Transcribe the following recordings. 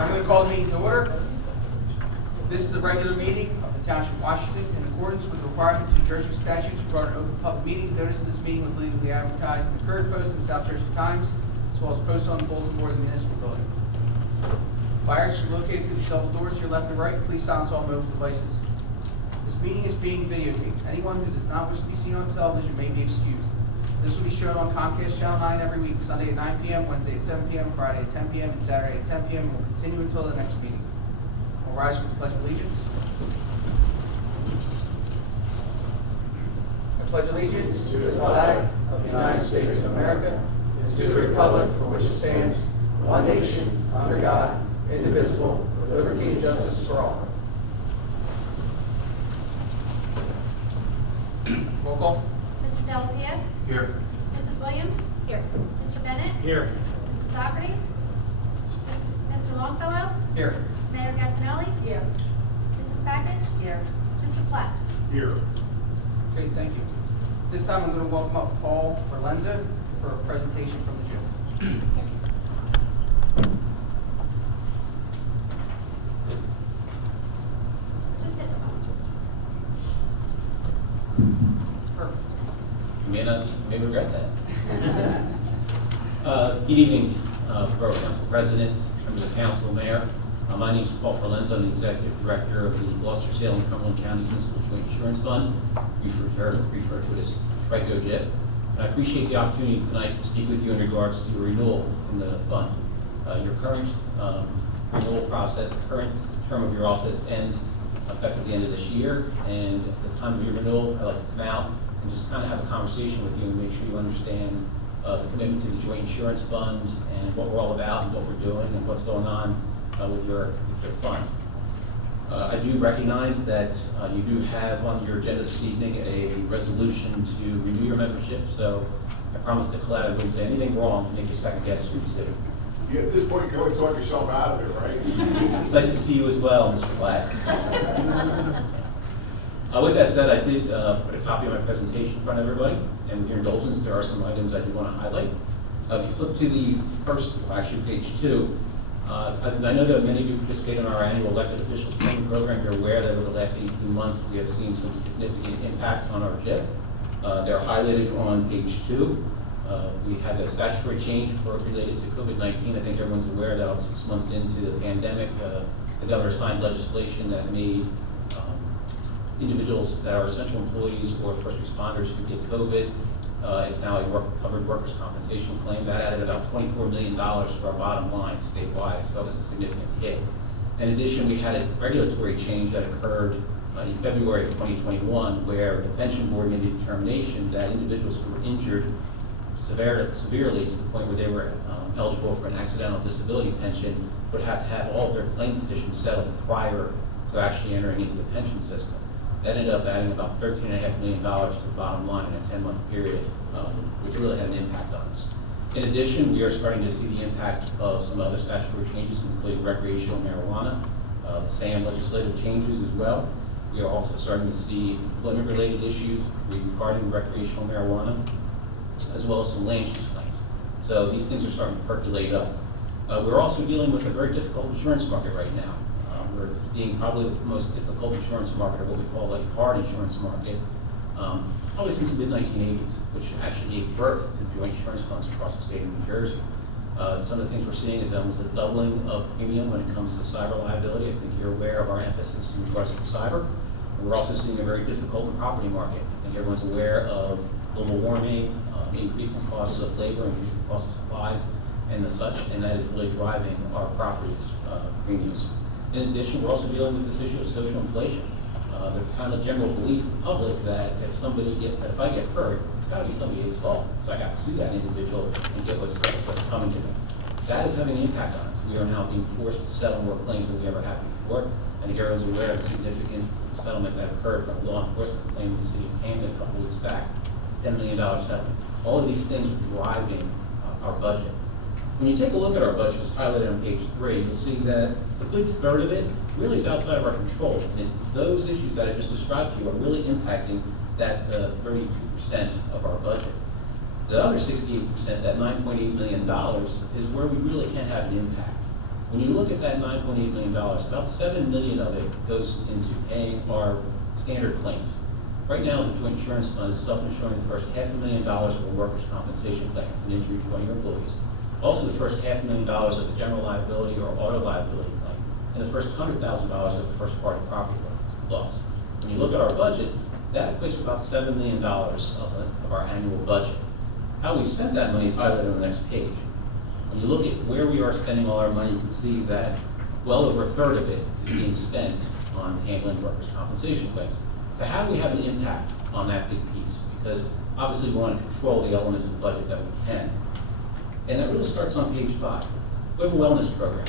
I'm going to call the meeting to order. This is the regular meeting of the Township of Washington in accordance with the requirements of New Jersey statutes regarding open public meetings. Notice of this meeting was legally advertised in the Courier Post and South Jersey Times, as well as posted on the bulletin board of the municipal building. Fire exit located through the double doors to your left and right. Please silence all mobile devices. This meeting is being videotaped. Anyone who does not wish to be seen on television may be excused. This will be shown on Comcast Channel 9 every week, Sunday at 9 p.m., Wednesday at 7 p.m., Friday at 10 p.m., and Saturday at 10 p.m., and will continue until the next meeting. We'll rise for the Pledge of Allegiance. I pledge allegiance to the flag of the United States of America and to the republic for which it stands, one nation, under God, indivisible, with liberty and justice for all. Roll call. Mr. Delapia? Here. Mrs. Williams? Here. Mr. Bennett? Here. Mrs. Doherty? Mr. Longfellow? Here. Mayor Gatinelli? Here. Mrs. Baggage? Here. Mr. Platt? Here. Great, thank you. This time I'm going to welcome up Paul Forlenza for a presentation from the gym. Thank you. Just sit down. Perfect. You may regret that. Good evening, Borough Council President, members of council, mayor. My name is Paul Forlenza. I'm the executive director of the Gloucester, Salem, and Cumberland Counties Municipal Joint Insurance Fund, referred to it as TRICO GIF. And I appreciate the opportunity tonight to speak with you in regards to a renewal in the fund. Your current renewal process, the current term of your office ends effective the end of this year, and at the time of your renewal, I'd like to come out and just kind of have a conversation with you and make sure you understand the commitment to the Joint Insurance Fund and what we're all about and what we're doing and what's going on with your fund. I do recognize that you do have on your agenda this evening a resolution to renew your membership, so I promise to Colette I wouldn't say anything wrong to make you second guess your decision. Yeah, at this point, you can only talk yourself out of it, right? It's nice to see you as well, Mr. Black. With that said, I did put a copy of my presentation in front of everybody, and with your indulgence, there are some items I do want to highlight. If you flip to the first, actually page 2, I know that many of you participate in our annual elected officials training program. You're aware that over the last 18 months, we have seen some significant impacts on our JIF. They're highlighted on page 2. We had a statutory change related to COVID-19. I think everyone's aware that 6 months into the pandemic, the governor signed legislation that made individuals that are essential employees or first responders who get COVID, it's now a covered workers' compensation claim. That added about $24 million to our bottom line statewide, so that was a significant hit. In addition, we had a regulatory change that occurred in February of 2021, where the pension board made a determination that individuals who were injured severely to the point where they were eligible for an accidental disability pension would have to have all of their claim petitions settled prior to actually entering into the pension system. That ended up adding about $13.5 million to the bottom line in a 10-month period, which really had an impact on us. In addition, we are starting to see the impact of some other statutory changes, including recreational marijuana, the SAM legislative changes as well. We are also starting to see employment-related issues regarding recreational marijuana, as well as some land use claims. So these things are starting to percolate up. We're also dealing with a very difficult insurance market right now. We're seeing probably the most difficult insurance market, or what we call a hard insurance market, probably since the mid-1980s, which actually gave birth to joint insurance funds across the state of New Jersey. Some of the things we're seeing is almost a doubling of premium when it comes to cyber liability. I think you're aware of our emphasis in regards to cyber. We're also seeing a very difficult property market. I think everyone's aware of global warming, increasing costs of labor, increasing costs of supplies, and the such, and that is really driving our property premiums. In addition, we're also dealing with this issue of social inflation. The kind of general belief in the public that if I get hurt, it's got to be somebody's fault. So I got to sue that individual and get what's coming to them. That is having an impact on us. We are now being forced to settle more claims than we ever have before. I think everyone's aware of the significant settlement that occurred from a law enforcement claim in the city of Camden a couple of weeks back, $10 million settlement. All of these things are driving our budget. When you take a look at our budget, it's highlighted on page 3, you'll see that a good third of it really is outside of our control. And it's those issues that I just described to you are really impacting that 32% of our budget. The other 68%, that $9.8 million, is where we really can't have an impact. When you look at that $9.8 million, about $7 million of it goes into paying our standard claims. Right now, the joint insurance fund is self-insuring the first $500,000 of a workers' compensation claim, it's an injury to one of your employees. Also, the first $500,000 of a general liability or auto liability claim, and the first $100,000 of the first party property loss. When you look at our budget, that equates to about $7 million of our annual budget. How we spent that money is highlighted on the next page. When you look at where we are spending all our money, you can see that well over a third of it is being spent on handling workers' compensation claims. So how do we have an impact on that big piece? Because obviously we want to control the elements of the budget that we can. And that really starts on page 5. We have a wellness program.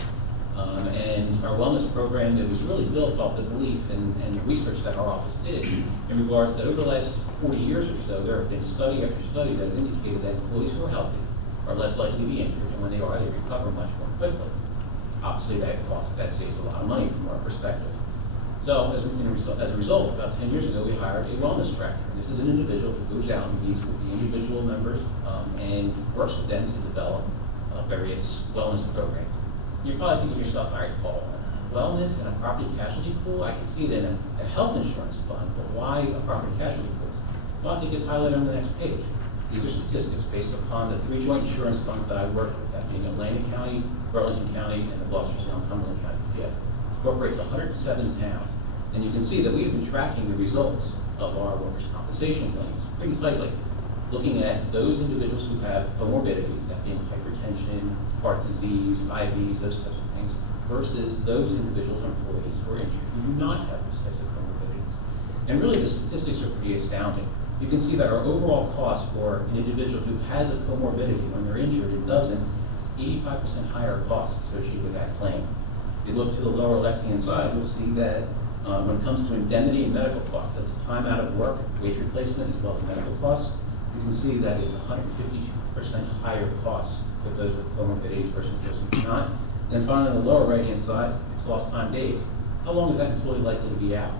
And our wellness program that was really built off the belief and the research that our office did in regards that over the last 40 years or so, there have been study after study that have indicated that employees who are healthy are less likely to be injured, and when they are, they recover much more quickly. Obviously, that saves a lot of money from our perspective. So as a result, about 10 years ago, we hired a wellness director. This is an individual who goes out and meets with the individual members and works with them to develop various wellness programs. You're probably thinking to yourself, all right, Paul, wellness and a property casualty pool, I can see it in a health insurance fund, but why a property casualty pool? Well, I think it's highlighted on the next page. These are statistics based upon the 3 joint insurance funds that I work with, that being Atlantic County, Burlington County, and the Gloucester-Sound Cumberland County PF. Incorporates 107 towns. And you can see that we have been tracking the results of our workers' compensation claims pretty tightly, looking at those individuals who have comorbidities, that being hypertension, heart disease, diabetes, those types of things, versus those individuals or employees who are injured who do not have those types of comorbidities. And really the statistics are pretty astounding. You can see that our overall cost for an individual who has a comorbidity when they're injured and doesn't, it's 85% higher cost associated with that claim. If you look to the lower left-hand side, you'll see that when it comes to indemnity and medical costs, that's time out of work, wage replacement, as well as medical costs, you can see that it's 152% higher costs for those with comorbidities versus those who do not. And then finally, on the lower right-hand side, it's lost time days. How long is that employee likely to be out?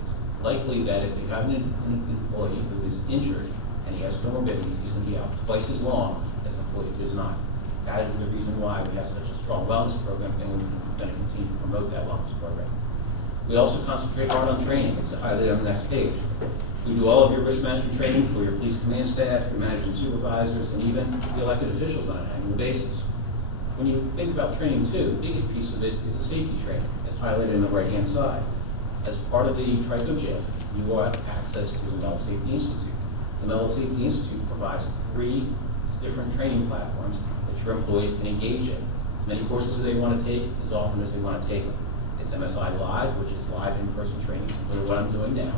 It's likely that if you have an employee who is injured and he has comorbidities, he's going to be out twice as long as an employee who does not. That is the reason why we have such a strong wellness program, and we're going to continue to promote that wellness program. We also concentrate hard on training, as highlighted on the next page. We do all of your risk management training for your police command staff, your management supervisors, and even the elected officials on an annual basis. When you think about training too, the biggest piece of it is the safety training, as highlighted in the right-hand side. As part of the TRICO JIF, you will have access to the Mental Safety Institute. The Mental Safety Institute provides 3 different training platforms that your employees can engage in. As many courses as they want to take, as often as they want to take them. It's MSI Live, which is live in-person training, similar to what I'm doing now.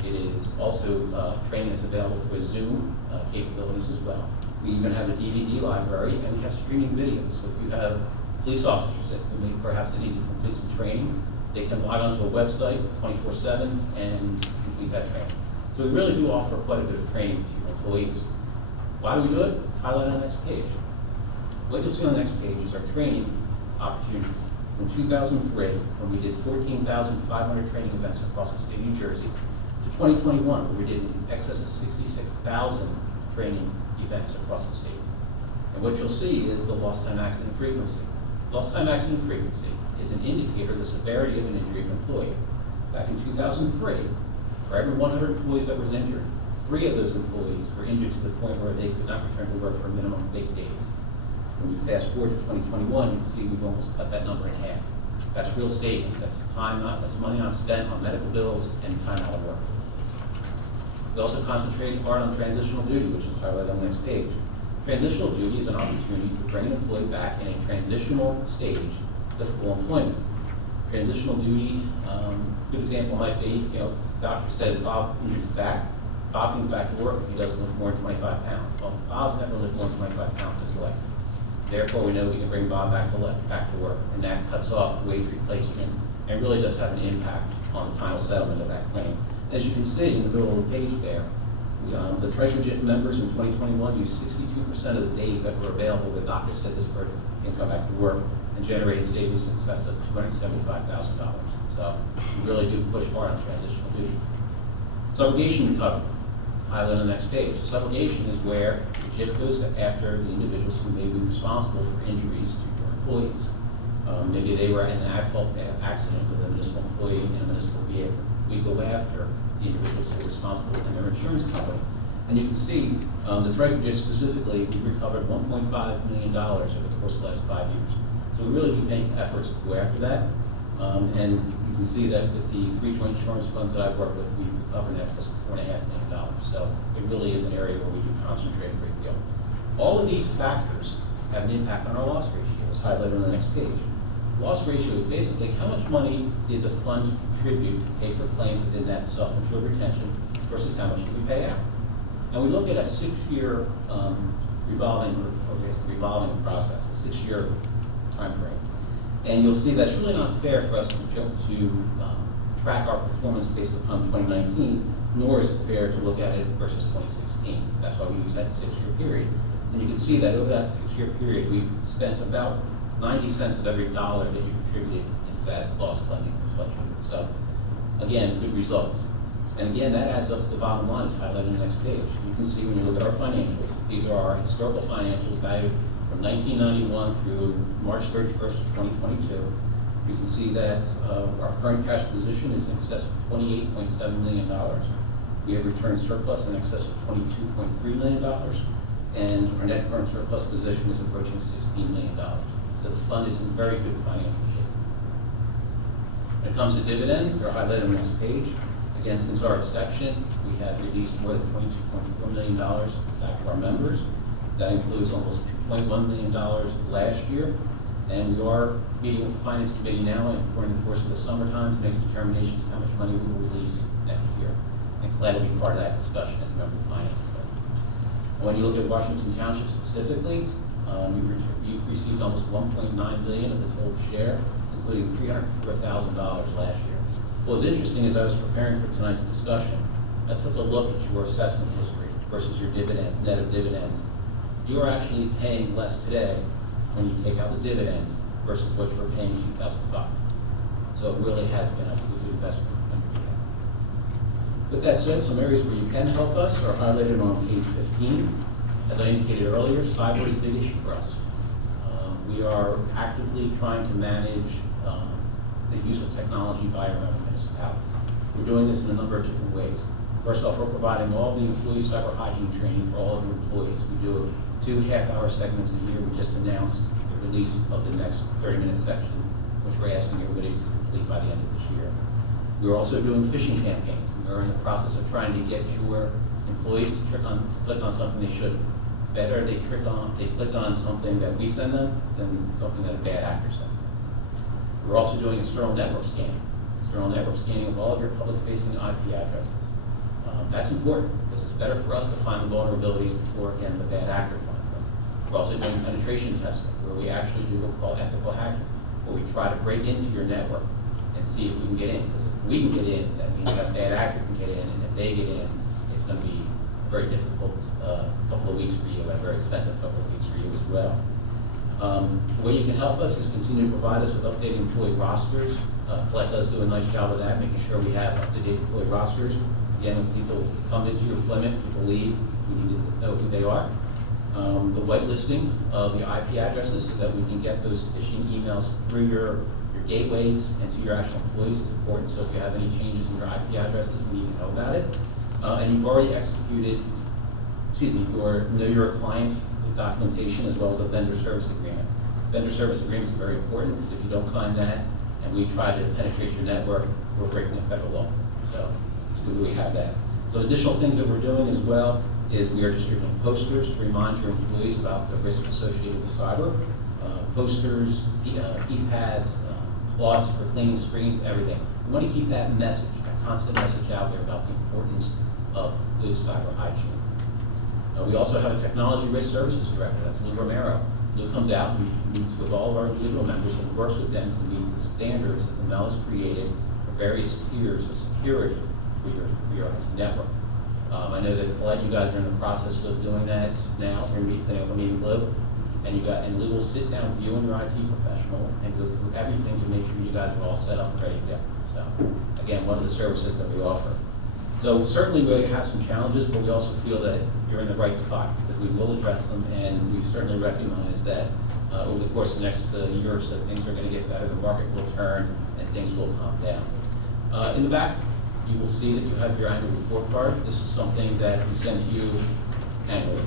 It is also training that's available through Zoom capabilities as well. We even have a DVD library, and we have streaming videos. So if you have police officers that may perhaps need to complete some training, they can log onto a website 24/7 and complete that training. So we really do offer quite a bit of training to your employees. Why do we do it? It's highlighted on the next page. What you'll see on the next page is our training opportunities. From 2003, when we did 14,500 training events across the state of New Jersey, to 2021, where we did in excess of 66,000 training events across the state. And what you'll see is the lost time accident frequency. Lost time accident frequency is an indicator of the severity of an injury of an employee. Back in 2003, for every 100 employees that was injured, 3 of those employees were injured to the point where they could not return to work for a minimum of 8 days. When we fast forward to 2021, you can see we've almost cut that number in half. That's real savings. That's money not spent on medical bills and time out of work. We also concentrate hard on transitional duty, which is highlighted on the next page. Transitional duty is an opportunity to bring an employee back in a transitional stage to full employment. Transitional duty, a good example might be, doctor says Bob injured his back. Bob can go back to work if he doesn't lift more than 25 pounds. Well, Bob's never lifted more than 25 pounds in his life. Therefore, we know we can bring Bob back to work, and that cuts off wage replacement and really does have an impact on the final settlement of that claim. As you can see in the middle of the page there, the TRICO JIF members in 2021 used 62% of the days that were available. The doctor said this person can come back to work and generated savings in excess of $275,000. So we really do push hard on transitional duty. Subrogation recovery, highlighted on the next page. Subrogation is where the JIF goes after the individuals who may be responsible for injuries to your employees. Maybe they were in an accident with a municipal employee in a municipal vehicle. We go after the individuals who are responsible and their insurance company. And you can see, the Triton just specifically, we recovered $1.5 million over the course of the last 5 years. So we really do make efforts to go after that. And you can see that with the 3 joint insurance funds that I've worked with, we recovered in excess of $4.5 million. So it really is an area where we do concentrate a great deal. All of these factors have an impact on our loss ratio, as highlighted on the next page. Loss ratio is basically how much money did the fund contribute to pay for claims within that self-insured retention versus how much did we pay out. And we look at a 6-year revolving process, a 6-year time frame. And you'll see that's really not fair for us to track our performance based upon 2019, nor is it fair to look at it versus 2016. That's why we use that 6-year period. And you can see that over that 6-year period, we've spent about 90 cents of every dollar that you contributed into that loss funding reflection. So, again, good results. And again, that adds up to the bottom line, as highlighted on the next page. You can see when you look at our financials, these are our historical financials valued from 1991 through March 31st of 2022. You can see that our current cash position is in excess of $28.7 million. We have returned surplus in excess of $22.3 million. And our net current surplus position is approaching $16 million. So the fund is in very good financial shape. When it comes to dividends, they're highlighted on the next page. Again, since our inception, we have released more than $22.4 million back to our members. That includes almost $2.1 million last year. And we are meeting with the Finance Committee now and during the course of the summertime to make determinations how much money we will release next year. And glad to be part of that discussion as a member of the Finance Committee. And when you look at Washington Township specifically, you've received almost $1.9 billion of the total share, including $304,000 last year. What was interesting as I was preparing for tonight's discussion, I took a look at your assessment history versus your dividends, net of dividends. You are actually paying less today when you take out the dividend versus what you were paying in 2005. So it really has been a good investment on your behalf. With that said, some areas where you can help us are highlighted on page 15. As I indicated earlier, cyber is a big issue for us. We are actively trying to manage the use of technology by our own municipality. We're doing this in a number of different ways. First off, we're providing all the employee cyber hygiene training for all of our employees. We do 2 half-hour segments a year. We just announced the release of the next 30-minute section, which we're asking everybody to complete by the end of this year. We're also doing phishing campaigns. We are in the process of trying to get your employees to click on something they shouldn't. It's better they click on something that we send them than something that a bad actor sends them. We're also doing external network scanning of all of your public-facing IP addresses. That's important because it's better for us to find the vulnerabilities before, again, the bad actor finds them. We're also doing penetration testing, where we actually do what we call ethical hacking, where we try to break into your network and see if we can get in. Because if we can get in, that means that bad actor can get in, and if they get in, it's going to be a very difficult couple of weeks for you, and a very expensive couple of weeks for you as well. The way you can help us is continue to provide us with updated employee rosters. Colette does do a nice job of that, making sure we have up-to-date employee rosters. Again, when people come into your employment, people leave, we need to know who they are. The whitelisting of the IP addresses so that we can get those phishing emails through your gateways and to your actual employees is important. So if you have any changes in your IP addresses, we need to know about it. And you've already executed, your Know Your Client documentation as well as the vendor service agreement. Vendor service agreement is very important because if you don't sign that and we try to penetrate your network, we're breaking a federal law. So it's good that we have that. So additional things that we're doing as well is we are distributing posters to remind your employees about the risk associated with cyber. Posters, keypads, cloths for cleaning screens, everything. We want to keep that message, that constant message out there about the importance of good cyber hygiene. We also have a technology risk services director, that's Lou Romero. Lou comes out and meets with all of our individual members and works with them to meet the standards that the MEL has created for various tiers of security for your IT network. I know that Colette, you guys are in the process of doing that now. We're going to be setting up a meeting with Lou. And Lou will sit down with you and your IT professional and go through everything to make sure you guys are all set up and ready to go. So, again, one of the services that we offer. So certainly we have some challenges, but we also feel that you're in the right spot because we will address them, and we certainly recognize that over the course of the next year or so, things are going to get better, the market will turn, and things will calm down. In the back, you will see that you have your annual report card. This is something that we send to you annually.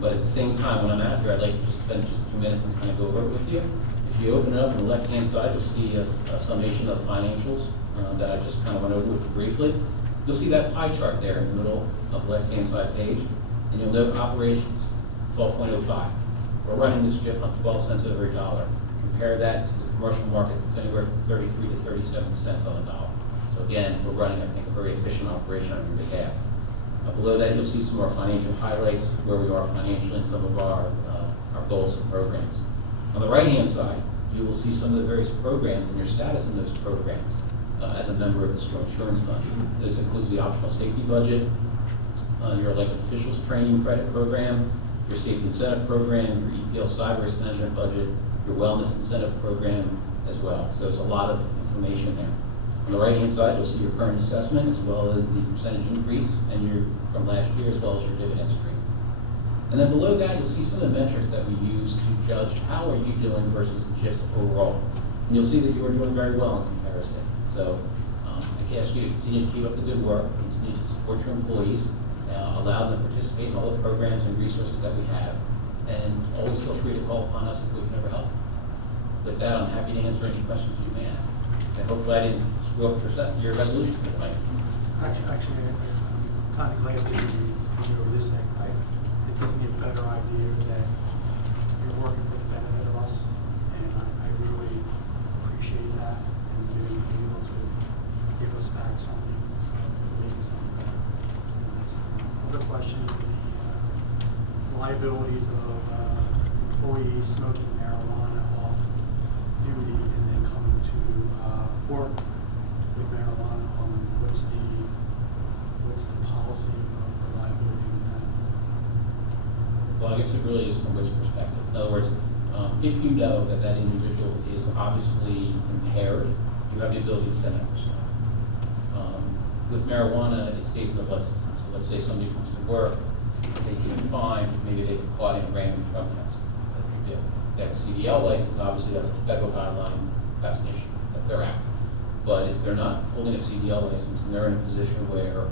But at the same time, when I'm out here, I'd like to just spend just a few minutes and kind of go over it with you. If you open it up on the left-hand side, you'll see a summation of the financials that I just kind of went over with you briefly. You'll see that pie chart there in the middle of the left-hand side page, and you'll note operations, 12.05. We're running this JIF on 12 cents of every dollar. Compare that to the commercial market that's anywhere from 33 to 37 cents on the dollar. So again, we're running, I think, a very efficient operation on your behalf. Below that, you'll see some more financial highlights, where we are financially in some of our goals and programs. On the right-hand side, you will see some of the various programs and your status in those programs as a member of the Strong Insurance Fund. This includes the optional safety budget, your elected officials training credit program, your safety incentive program, your EPL cyber risk management budget, your wellness incentive program as well. So there's a lot of information there. On the right-hand side, you'll see your current assessment as well as the percentage increase and your from last year as well as your dividend stream. And then below that, you'll see some of the metrics that we use to judge how are you doing versus the JIFs overall. And you'll see that you are doing very well in comparison. So I ask you to continue to keep up the good work, continue to support your employees, allow them to participate in all the programs and resources that we have, and always feel free to call upon us if we can ever help. With that, I'm happy to answer any questions you may have. And hopefully I didn't screw up your resolution tonight. Actually, I'm kind of glad that you went over this thing. It gives me a better idea that you're working for the benefit of us, and I really appreciate that, and being able to give us back something, leaving something better. Another question would be the liabilities of employees smoking marijuana off duty and then coming to work with marijuana on. What's the policy for liability in that? Well, I guess it really is from which perspective. In other words, if you know that that individual is obviously impaired, you have the ability to send that person off. With marijuana, it stays in the blood system. So let's say somebody comes to work, they seem fine, maybe they've been caught in a random drug test. If they have a CDL license, obviously that's a federal guideline, that's an issue, that they're out. But if they're not holding a CDL license and they're in a position where